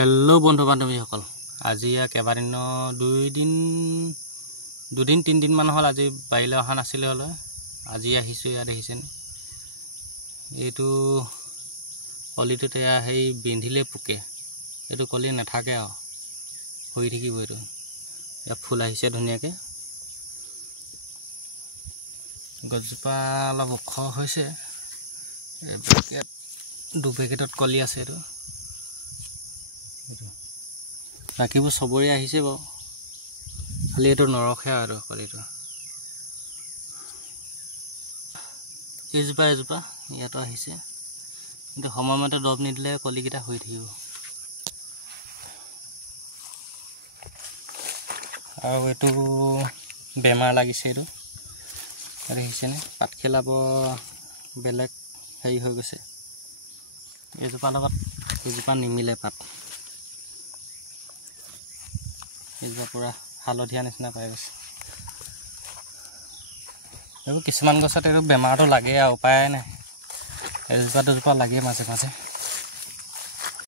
hello बंधु बान्धवीসকল আজি কেইবাদিনৰ দুদিন 3 দিন মান হল আজি বাইলে অহা নাছিলে হলে আজি আহিছো ইয়া দেখিছেন এইটো কলিটোতে হেই বিন্ধিলে পুকে এইটো কলি নাথাকে আৰু হৈ থাকিব এইটো ইয়া ফুল আহিছে ধুনিয়াকে গজপা অলপ ওখ হৈছে দুপেকেটত কলি আছে এইটো বাকিবোৰ সবৰে আহিছে বাৰু খালি এটো নৰখে আৰু কলিটো এজোপা ইয়াতো আহিছে কিন্তু সময়মতে দব নিদিলে কলিকিটা হৈ থাকিব আৰু এটো বেমাৰ লাগিছে এটো দেখিছেনে পাত খেলাব বেলেগ হেই হৈ গৈছে এজোপা লগত এজোপা নিমিলে পাত এজোপা পুৰা হালধীয়া নিচিনা পাই গৈছে এইবোৰ কিছুমান গছত এইটো বেমাৰটো লাগে আৰু উপায় নাই এজোপা দুজোপা লাগে মাজে মাজে